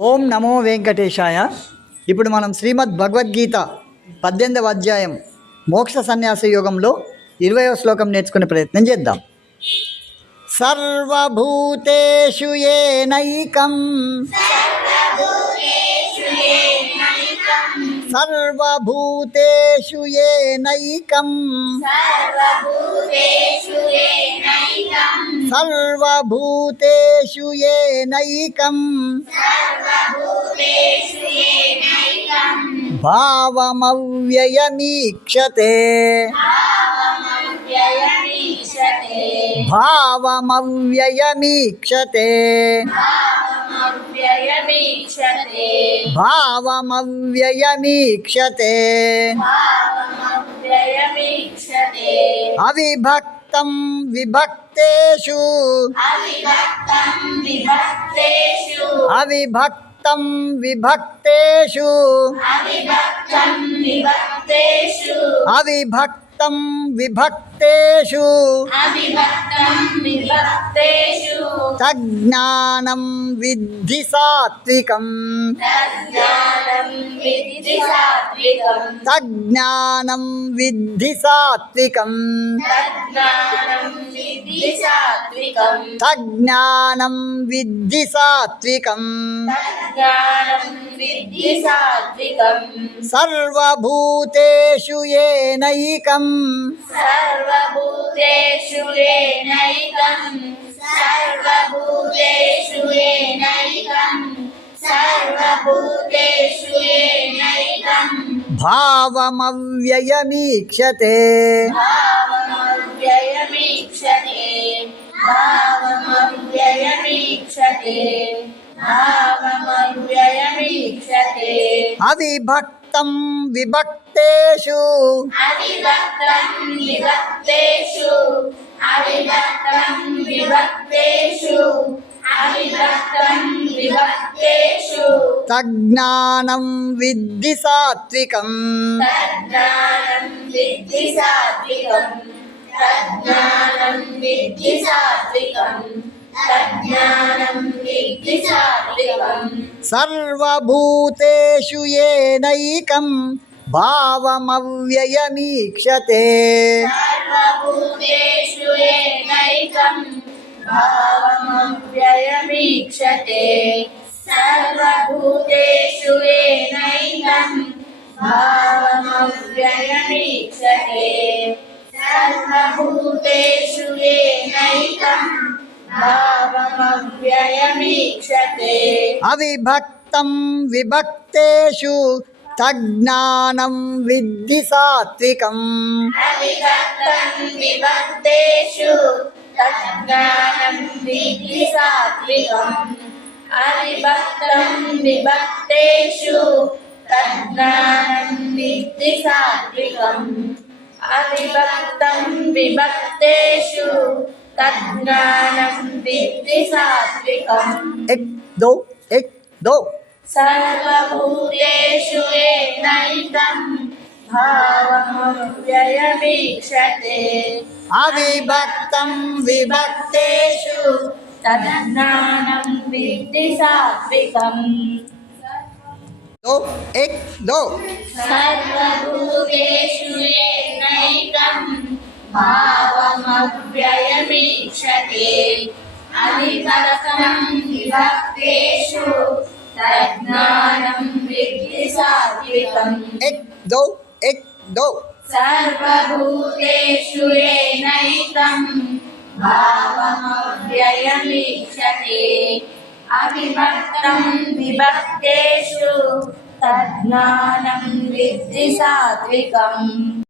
ఓం నమో వెంకటేశాయ. ఇప్పుడు మనం శ్రీమద్ భగవద్గీత 18వ అధ్యాయం మోక్ష సన్యాస యోగంలో 20వ శ్లోకం నేర్చుకునే ప్రయత్నం చేద్దాం. సర్వభూతేషు ఏనైకం సర్వభూతేషు ఏనైకం సర్వభూతేషు ఏనైకం భావమవ్యయమీక్షతే భావమవ్యయమీక్షతే భావమవ్యయమీక్షతే అవిభక్తం విభక్తేషు అవిభక్తం విభక్తేషు అవిభక్తం విభక్తేషు తజ్ఞానం విద్ధి సాత్వికం తజ్ఞానం విద్ధి సాత్వికం తజ్ఞానం విద్ధి సాత్వికం సర్వభూతేషు ఏనైకం సర్వభూతేషు ఏనైకం సర్వభూతేషు ఏనైకం సర్వభూతేషు ఏనైకం భావమవ్యయమీక్షతే భావమవ్యయమీక్షతే భావమవ్యయమీక్షతే భావమవ్యయమీక్షతే అవిభక్తం విభక్తేషు అవిభక్తం విభక్తేషు అవిభక్తం విభక్తేషు అవిభక్తం విభక్తేషు తజ్ఞానం విద్ధి సాత్వికం తజ్ఞానం విద్ధి సాత్వికం తజ్ఞానం విద్ధి సాత్వికం తజ్ఞానం విద్ధి సాత్వికం సర్వభూతేషు ఏనైకం భావమవ్యయమీక్షతే సర్వభూతేషు ఏనైకం భావమవ్యయమీక్షతే సర్వభూతేషు ఏనైకం భావమవ్యయమీక్షతే సర్వభూతేషు ఏనైకం భావమవ్యయమీక్షతే అవిభక్తం విభక్తేషు తజ్ఞానం విద్ధి సాత్వికం అవిభక్తం విభక్తేషు తజ్ఞానం విద్ధి సాత్వికం అవిభక్తం విభక్తేషు తజ్ఞానం విద్ధి సాత్వికం అవిభక్తం విభక్తేషు తజ్ఞానం విద్ధి సాత్వికం ఎక్ దో ఎక్ దో సర్వభూతేషు ఏనైకం భావమవ్యయమీక్షతే అవిభక్తం విభక్తేషు తజ్ఞానం విద్ధి సాత్వికం దో ఎక్ దో సర్వభూతేషు ఏనైకం భావమవ్యయమీక్షతే అవిభక్తం విభక్తేషు తజ్ఞానం విద్ధి సాత్వికం ఎక్ దో ఎక్ దో సర్వభూతేషు ఏనైకం భావమవ్యయమీక్షతే అవిభక్తం విభక్తేషు తజ్ఞానం విద్ధి సాత్వికం